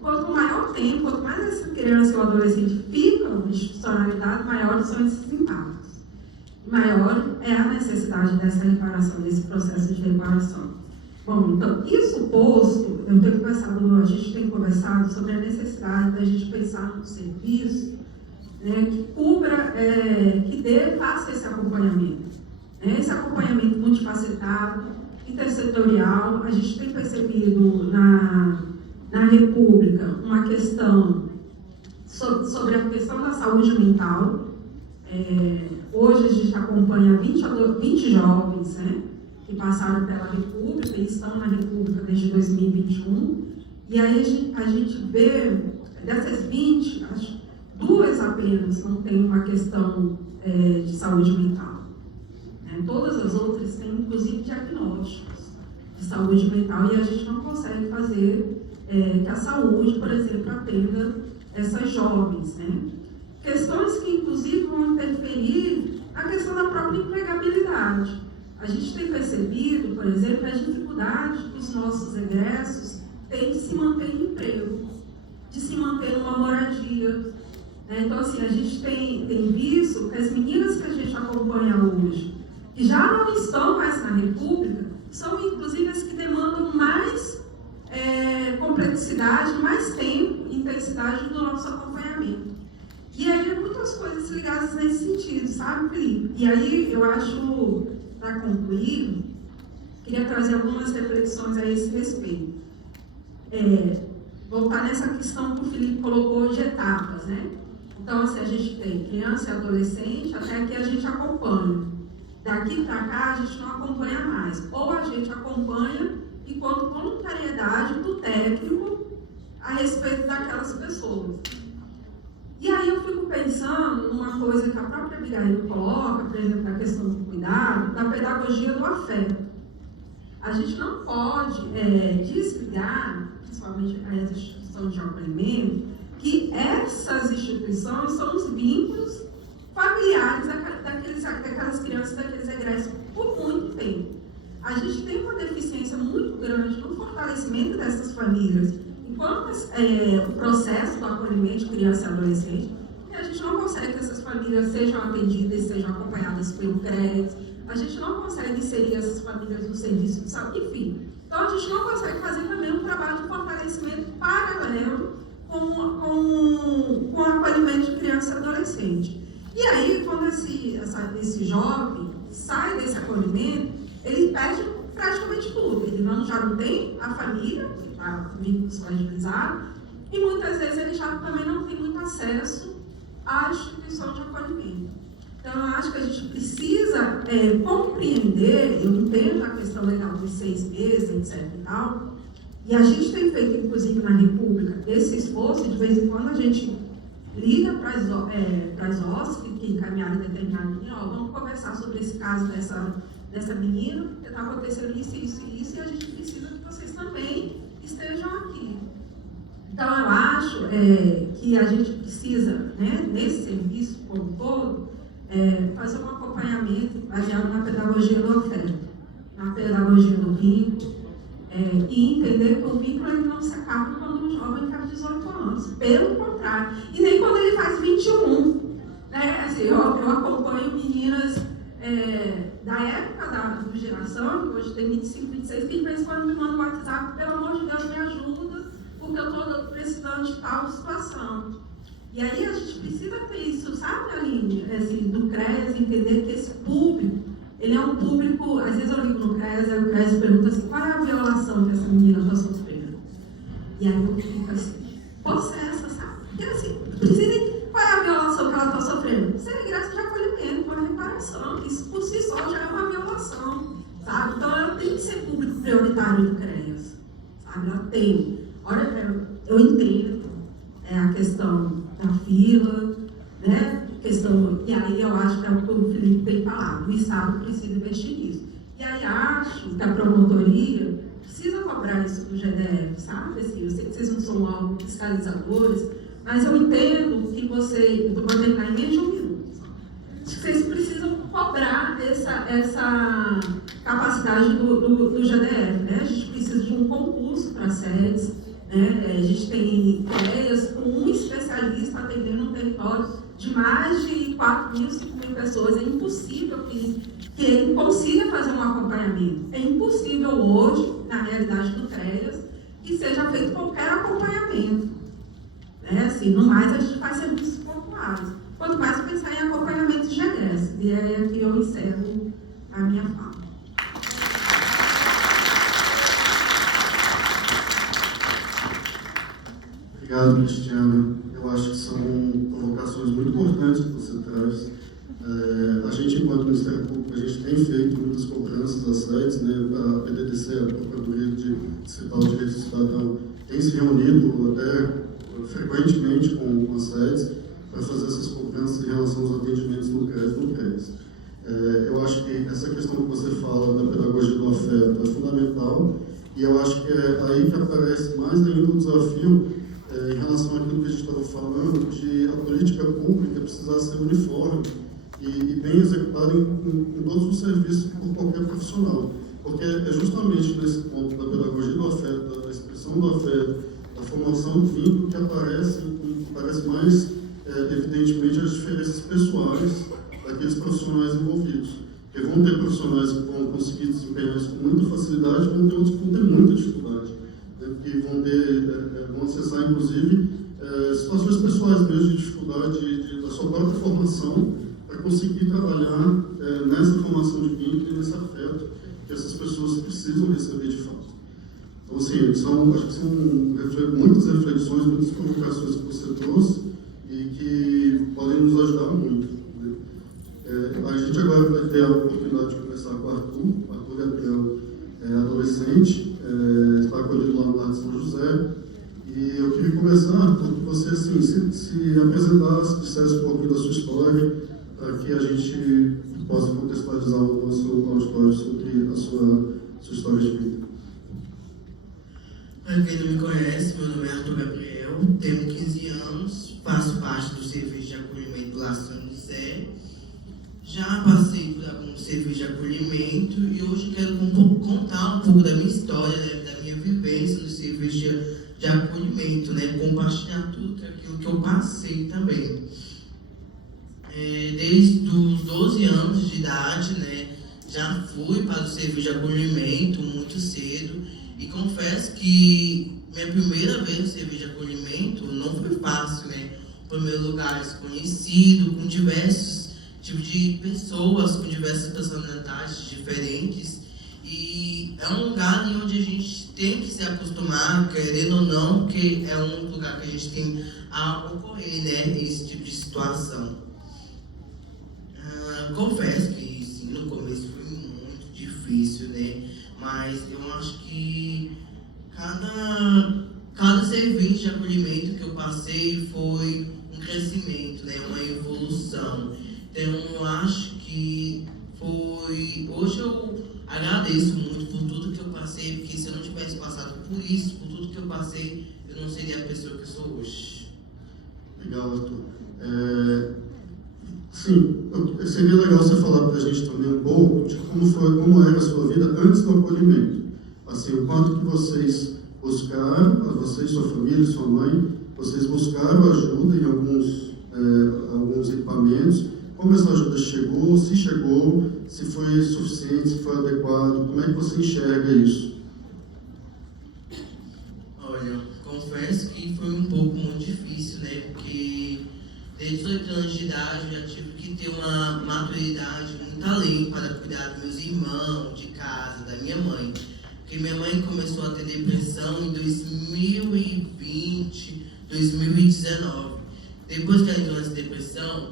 quanto maior o tempo, quanto mais essa criança ou adolescente ficam em institucionalidade, maiores são esses impactos. Maior é a necessidade dessa reparação, desse processo de reparação. Bom, então, isso posto, a gente tem conversado sobre a necessidade da gente pensar no serviço, né, que cubra, faça esse acompanhamento. Né, esse acompanhamento multifacetado, intersetorial. A gente tem percebido na República uma questão sobre a questão da saúde mental. Hoje a gente acompanha 20 jovens, né, que passaram pela República e estão na República desde 2021. E aí a gente vê, dessas 20, acho, 2 apenas não têm uma questão de saúde mental. Né? Todas as outras têm, inclusive, diagnósticos de saúde mental, e a gente não consegue fazer que a saúde, por exemplo, atenda essas jovens. Né? Questões que, inclusive, vão interferir na questão da própria empregabilidade. A gente tem percebido, por exemplo, a dificuldade que os nossos egressos têm de se manter em emprego, de se manter numa moradia. Né? Então, assim, a gente tem visto que as meninas que a gente acompanha hoje, que já não estão mais na República, são, inclusive, as que demandam mais complexidade, mais tempo e intensidade do nosso acompanhamento. E aí, muitas coisas ligadas nesse sentido, sabe, Felipe? E aí, eu acho, para concluir, queria trazer algumas reflexões a esse respeito. Voltar nessa questão que o Felipe colocou de etapas, né? Então, assim, a gente tem criança e adolescente, até aqui a gente acompanha. Daqui para cá, a gente não acompanha mais. Ou a gente acompanha enquanto voluntariedade do técnico a respeito daquelas pessoas. E aí eu fico pensando numa coisa que a própria Abigail coloca, por exemplo, na questão do cuidado, da pedagogia do afeto. A gente não pode desligar, principalmente as instituições de acolhimento, que essas instituições são os vínculos familiares daquelas crianças, daqueles egressos, por muito tempo. A gente tem uma deficiência muito grande no fortalecimento dessas famílias, enquanto o processo do acolhimento de criança e adolescente, e a gente não consegue que essas famílias sejam atendidas, sejam acompanhadas pelo CREAS, a gente não consegue inserir essas famílias no serviço de saúde, enfim. Então, a gente não consegue fazer também um trabalho de fortalecimento paralelo com o acolhimento de criança e adolescente. E aí, quando esse jovem sai desse acolhimento, ele perde praticamente tudo. Ele já não tem a família, que está vínculo fragilizado, e muitas vezes ele já também não tem muito acesso à instituição de acolhimento. Então, eu acho que a gente precisa compreender, eu entendo a questão legal dos 6 meses, etc. e tal, e a gente tem feito, inclusive, na República, esse esforço, de vez em quando a gente liga para as OSCE, que encaminharam determinado menino, vamos conversar sobre esse caso dessa menina, porque está acontecendo isso, isso e isso, e a gente precisa que vocês também estejam aqui. Então, eu acho que a gente precisa, né, nesse serviço como todo, fazer um acompanhamento baseado na pedagogia do afeto, na pedagogia do vínculo, e entender que o vínculo ele não se acaba quando um jovem faz 18 anos, pelo contrário, e nem quando ele faz 21. Né? Assim, eu acompanho meninas da época do geração, que hoje tem 25, 26, que de vez em quando me mandam no WhatsApp, pelo amor de Deus, me ajuda, porque eu estou precisando de tal situação. E aí a gente precisa ter isso, sabe, Aline? Assim, do CRES, entender que esse público, ele é um público, às vezes eu ligo no CRES, aí o CRES pergunta assim, qual é a violação que essa menina está sofrendo? E aí eu fico assim, processa, sabe? Porque assim, precisa, qual é a violação que ela está sofrendo? Ser ingresso de acolhimento, uma reparação, isso por si só já é uma violação, sabe? Então ela tem que ser público prioritário do CRES, sabe? Ela tem. Olha, eu entendo a questão da fila, né? E aí eu acho que é o que o Felipe tem falado, o Estado precisa investir nisso. E aí acho que a promotoria precisa cobrar isso do GDF, sabe? Assim, eu sei que vocês não são órgãos fiscalizadores, mas eu entendo que vocês, eu vou terminar em menos de um minuto, vocês precisam cobrar essa capacidade do GDF, né? A gente precisa de um concurso para sedes, né? A gente tem ideias com um especialista atendendo um território de mais de 4.000, 5.000 pessoas. É impossível que ele consiga fazer um acompanhamento. É impossível hoje, na realidade do CREAS, que seja feito qualquer acompanhamento. Né? Assim, no mais, a gente faz serviços pontuais. Quanto mais pensar em acompanhamento de regresso. E é aqui eu encerro a minha fala. Obrigado, Cristiana. Eu acho que são provocações muito importantes que você traz. A gente, enquanto Ministério Público, a gente tem feito muitas cobranças às sedes, né? A PDDC, a Procuradoria de Distrital de Direito do Cidadão, tem se reunido até frequentemente com as sedes para fazer essas cobranças em relação aos atendimentos no CRES e no CRES. Eu acho que essa questão que você fala da pedagogia do afeto é fundamental, e eu acho que é aí que aparece mais ainda o desafio em relação àquilo que a gente estava falando, de a política pública precisar ser uniforme e bem executada em todos os serviços por qualquer profissional. Porque é justamente nesse ponto da pedagogia do afeto, da expressão do afeto, da formação do vínculo que aparece mais evidentemente as diferenças pessoais daqueles profissionais envolvidos. Porque vão ter profissionais que vão conseguir desempenhar isso com muita facilidade, vão ter outros que vão ter muita dificuldade, né? Que vão acessar, inclusive, situações pessoais mesmo de dificuldade da sua própria formação para conseguir trabalhar nessa formação de vínculo e nesse afeto que essas pessoas precisam receber de fato. Então, assim, acho que são muitas reflexões, muitas provocações que você trouxe e que podem nos ajudar muito. Né? A gente agora vai ter a oportunidade de conversar com o Arthur Gabriel é adolescente, está acolhido lá no Lar de São José, e eu queria começar com que você assim, se apresentasse, dissesse um pouquinho da sua história, para que a gente possa contextualizar o nosso auditório sobre a sua história de vida. Para quem não me conhece, meu nome é Arthur Gabriel, tenho 15 anos, faço parte do serviço de acolhimento do Lar de São José. Já passei por alguns serviços de acolhimento e hoje quero contar um pouco da minha história, né, da minha vivência no serviço de acolhimento, né, compartilhar tudo aquilo que eu passei também. Desde os 12 anos de idade, né, já fui para o serviço de acolhimento muito cedo e confesso que minha primeira vez no serviço de acolhimento não foi fácil, né? O primeiro lugar desconhecido, com diversos tipos de pessoas, com diversas personalidades diferentes, e é um lugar onde a gente tem que se acostumar, querendo ou não, porque é um lugar que a gente tem a ocorrer, né, esse tipo de situação. Confesso que sim, no começo foi muito difícil, né? Mas eu acho que cada serviço de acolhimento que eu passei foi um crescimento, né? Uma evolução. Então eu acho que foi... Hoje eu agradeço muito por tudo que eu passei, porque se eu não tivesse passado por isso, por tudo que eu passei, eu não seria a pessoa que eu sou hoje. Legal, Arthur. Sim, seria legal você falar para a gente também um pouco de como era a sua vida antes do acolhimento. Assim, o quanto que vocês buscaram, vocês, sua família, sua mãe, vocês buscaram ajuda em alguns equipamentos, como essa ajuda chegou, se foi suficiente, se foi adequado, como é que você enxerga isso? Olha, confesso que foi um pouco muito difícil, né, porque Desde 18 anos de idade, eu já tive que ter uma maturidade muito além para cuidar dos meus irmãos, de casa, da minha mãe. Porque minha mãe começou a ter depressão em 2020, 2019. Depois que ela entrou nessa depressão,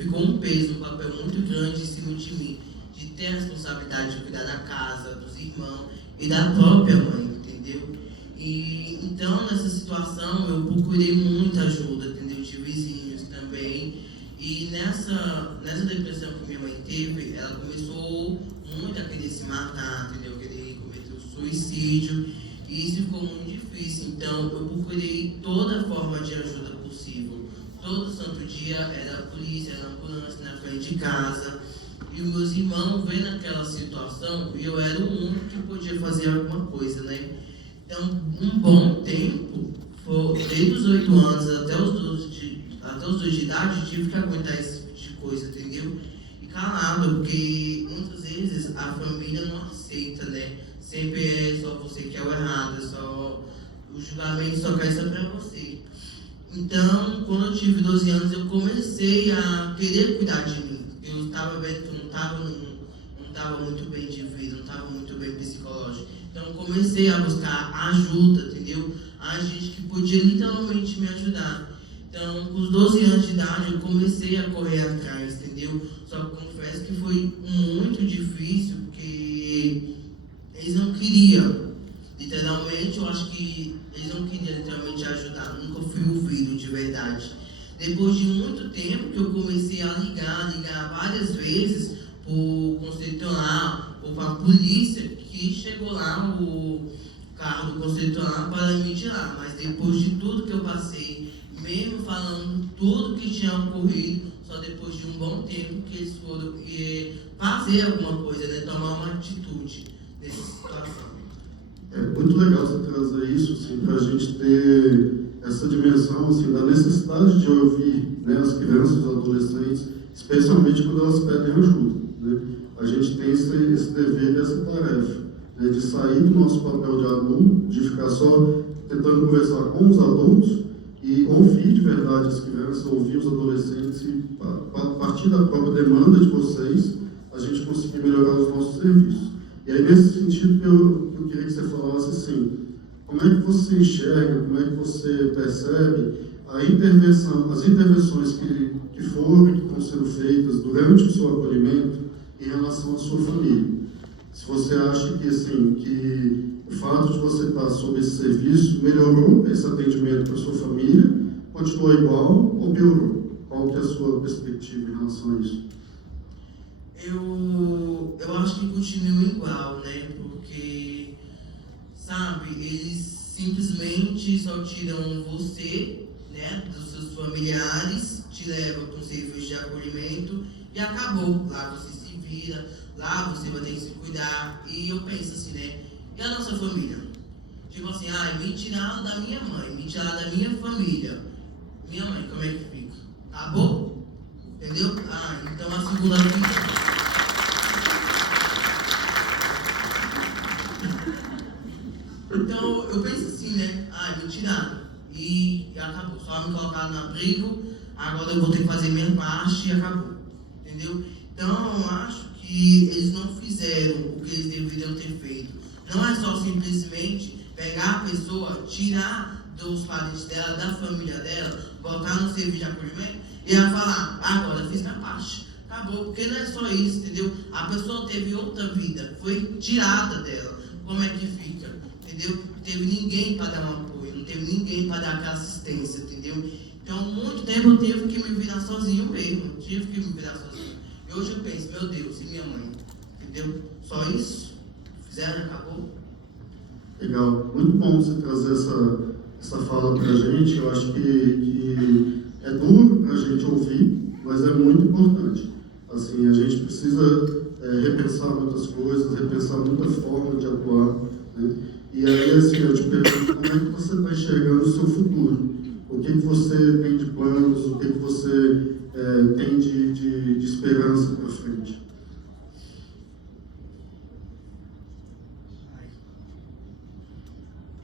ficou um peso, um papel muito grande em cima de mim, de ter a responsabilidade de cuidar da casa, dos irmãos e da própria mãe, entendeu? E então, nessa situação, eu procurei muita ajuda, entendeu? De vizinhos também. E nessa depressão que minha mãe teve, ela começou muito a querer se matar, entendeu? Querer cometer o suicídio. E isso ficou muito difícil. Então, eu procurei toda forma de ajuda possível. Todo santo dia era a polícia, era a ambulância na frente de casa. E os meus irmãos vendo aquela situação, e eu era o único que podia fazer alguma coisa, né? Então, um bom tempo, desde os 8 anos até os 12 de idade, eu tive que aguentar esse tipo de coisa, entendeu? E calado, porque muitas vezes a família não aceita, né? Sempre é só você que é o errado, o julgamento só cai só pra você. Então, quando eu tive 12 anos, eu comecei a querer cuidar de mim. Eu estava vendo que eu não estava muito bem de vida, não estava muito bem psicológico. Então, eu comecei a buscar ajuda, entendeu? A gente que podia literalmente me ajudar. Então, com os 12 anos de idade, eu comecei a correr atrás, entendeu? Só que confesso que foi muito difícil, porque eles não queriam. Literalmente, eu acho que eles não queriam literalmente ajudar. Nunca fui ouvido de verdade. Depois de muito tempo que eu comecei a ligar várias vezes para o conselho tutelar ou para a polícia, que chegou lá o carro do conselho tutelar para me tirar. Mas depois de tudo que eu passei, mesmo falando tudo que tinha ocorrido, só depois de um bom tempo que eles foram fazer alguma coisa, né? Tomar uma atitude nessa situação. É muito legal você trazer isso, assim, para a gente ter essa dimensão, assim, da necessidade de ouvir, né, as crianças e os adolescentes, especialmente quando elas pedem ajuda, né? A gente tem esse dever e essa tarefa, né, de sair do nosso papel de adulto, de ficar só tentando conversar com os adultos e ouvir de verdade as crianças, ouvir os adolescentes e, a partir da própria demanda de vocês, a gente conseguir melhorar os nossos serviços. E aí, nesse sentido, eu queria que você falasse assim, como é que você enxerga, como é que você percebe as intervenções que foram e que estão sendo feitas durante o seu acolhimento em relação à sua família? Se você acha que, assim, que o fato de você estar sob esse serviço melhorou esse atendimento para a sua família, continuou igual ou piorou? Qual que é a sua perspectiva em relação a isso? Eu acho que continua igual, né? Porque, sabe, eles simplesmente só tiram você, né, dos seus familiares, te levam para um serviço de acolhimento e acabou. Lá você se vira, lá você vai ter que se cuidar. E eu penso assim, né? E a nossa família? Tipo assim, me tiraram da minha mãe, me tiraram da minha família. Minha mãe, como é que fica? Acabou? Entendeu? Então a segunda vida. Então, eu penso assim, né? Me tiraram. E acabou. Só me colocaram no abrigo, agora eu vou ter que fazer minha parte e acabou. Entendeu? Então, eu acho que eles não fizeram o que eles deveriam ter feito. Não é só simplesmente pegar a pessoa, tirar dos parentes dela, da família dela, botar no serviço de acolhimento e ela falar, agora fiz minha parte. Acabou. Porque não é só isso, entendeu? A pessoa teve outra vida, foi tirada dela. Como é que fica? Entendeu? Não teve ninguém para dar um apoio, não teve ninguém para dar aquela assistência, entendeu? Então, muito tempo eu tive que me virar sozinho mesmo, tive que me virar sozinho. E hoje eu penso, meu Deus, e minha mãe? Entendeu? Só isso? Fizeram e acabou? Legal, muito bom você trazer essa fala para a gente. Eu acho que é duro para a gente ouvir, mas é muito importante. Assim, a gente precisa repensar muitas coisas, repensar muita forma de atuar, né? E aí, assim, eu te pergunto, como é que você está enxergando o seu futuro? O que você tem de planos, o que você tem de esperança para frente?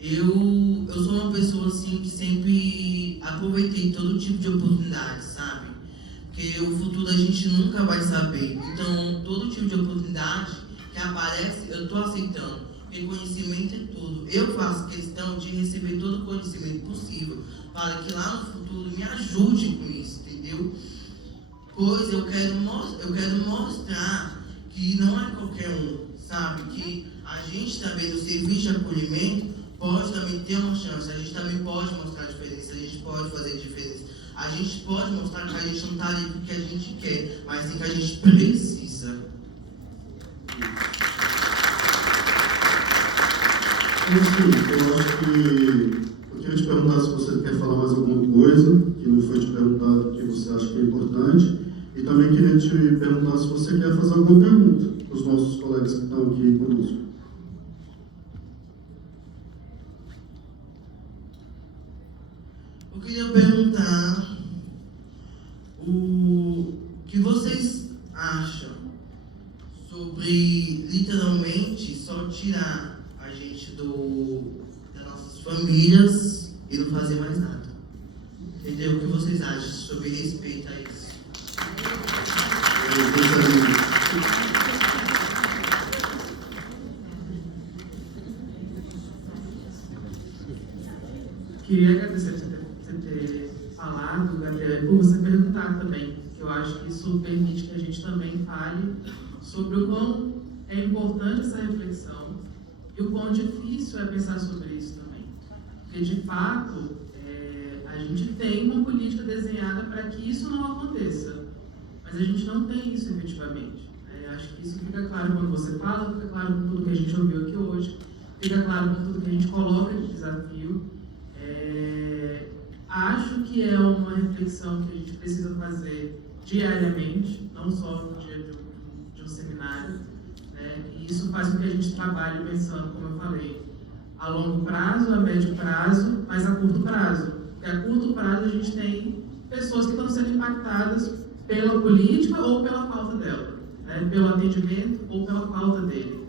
Eu sou uma pessoa, assim, que sempre aproveitei todo tipo de oportunidade, sabe? porque o futuro a gente nunca vai saber. Então, todo tipo de oportunidade que aparece, eu estou aceitando, porque conhecimento é tudo. Eu faço questão de receber todo o conhecimento possível, para que lá no futuro me ajude com isso, entendeu? Pois eu quero mostrar que não é qualquer um, sabe? Que a gente também no serviço de acolhimento pode também ter uma chance, a gente também pode mostrar a diferença, a gente pode fazer a diferença. A gente pode mostrar que a gente não está ali porque a gente quer, mas sim que a gente precisa. Enfim, eu acho que eu queria te perguntar se você quer falar mais alguma coisa que não foi te perguntado, que você acha que é importante. E também queria te perguntar se você quer fazer alguma pergunta para os nossos colegas que estão aqui conosco. Eu queria perguntar o que vocês acham sobre literalmente só tirar a gente das nossas famílias e não fazer mais nada. Entendeu? O que vocês acham sobre respeito a isso? Queria agradecer por você ter falado, Gabriel, e por você perguntar também, que eu acho que isso permite que a gente também fale sobre o quão é importante essa reflexão e o quão difícil é pensar sobre isso também. Porque, de fato, a gente tem uma política desenhada para que isso não aconteça, mas a gente não tem isso efetivamente. Acho que isso fica claro quando você fala, fica claro com tudo que a gente ouviu aqui hoje, fica claro com tudo que a gente coloca de desafio. Acho que é uma reflexão que a gente precisa fazer diariamente, não só no dia de um seminário, né? E isso faz com que a gente trabalhe pensando, como eu falei, a longo prazo, a médio prazo, mas a curto prazo. Porque a curto prazo a gente tem pessoas que estão sendo impactadas pela política ou pela falta dela, né? Pelo atendimento ou pela falta dele.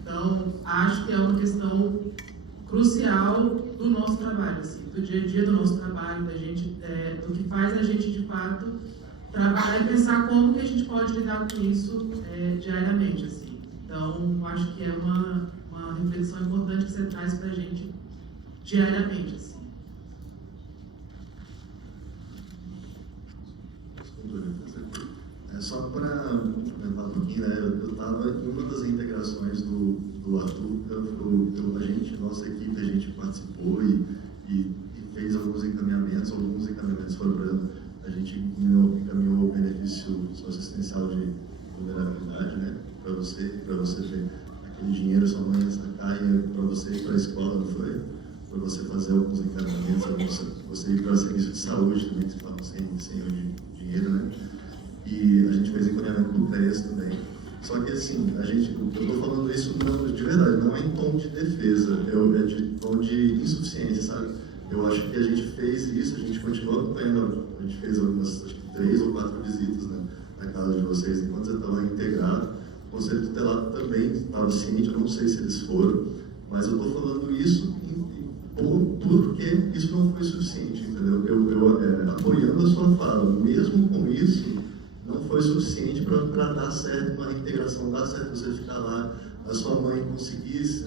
Então, acho que é uma questão crucial do nosso trabalho, assim, do dia a dia do nosso trabalho, da gente, do que faz a gente, de fato, trabalhar e pensar como que a gente pode lidar com isso diariamente, assim. Então, acho que é uma reflexão importante que você traz para a gente diariamente, assim. Só para comentar um pouquinho, né? Eu estava em uma das integrações do Arthur, a gente, nossa equipe, a gente participou e fez alguns encaminhamentos foram para a gente encaminhou o benefício socioassistencial de vulnerabilidade, né? Para você ter aquele dinheiro, sua mãe sacar para você ir para a escola, não foi? Para você fazer alguns encaminhamentos, você ir para serviço de saúde também, que estavam sem dinheiro, né? E a gente fez encaminhamento do CREAS também. Só que assim, eu estou falando isso de verdade, não é em tom de defesa, é de tom de insuficiência, sabe? Eu acho que a gente fez isso, a gente continua acompanhando, a gente fez algumas, acho que 3 ou 4 visitas na casa de vocês, enquanto você estava integrado. O Conselho Tutelado também estava ciente, eu não sei se eles foram, mas eu estou falando isso porque isso não foi suficiente, entendeu? Eu apoiando a sua fala, mesmo com isso, não foi suficiente para dar certo uma reintegração, dar certo você ficar lá, a sua mãe conseguir se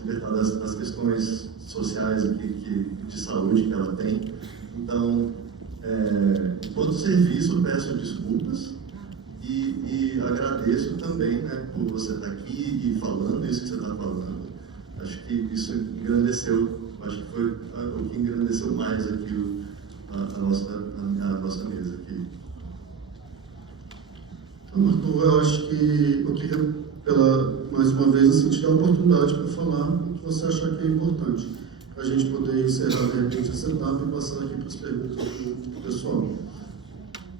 libertar das questões sociais de saúde que ela tem. Então, enquanto serviço, peço desculpas e agradeço também, né, por você estar aqui e falando isso que você está falando. Acho que isso engrandeceu, acho que foi o que engrandeceu mais aqui a nossa mesa aqui. Então, Arthur, eu acho que eu queria, mais uma vez, assim, te dar a oportunidade para falar o que você achar que é importante, para a gente poder encerrar, de repente, essa etapa e passar aqui para as perguntas do pessoal.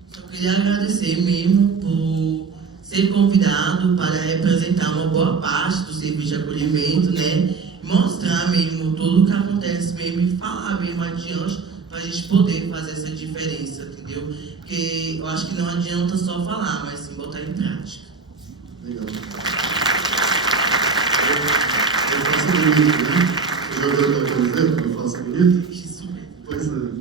Só queria agradecer mesmo por ser convidado para representar uma boa parte do serviço de acolhimento, né? Mostrar mesmo tudo o que acontece mesmo e falar mesmo adiante para a gente poder fazer essa diferença, entendeu? Porque eu acho que não adianta só falar, mas sim botar em prática. Legal. Eu faço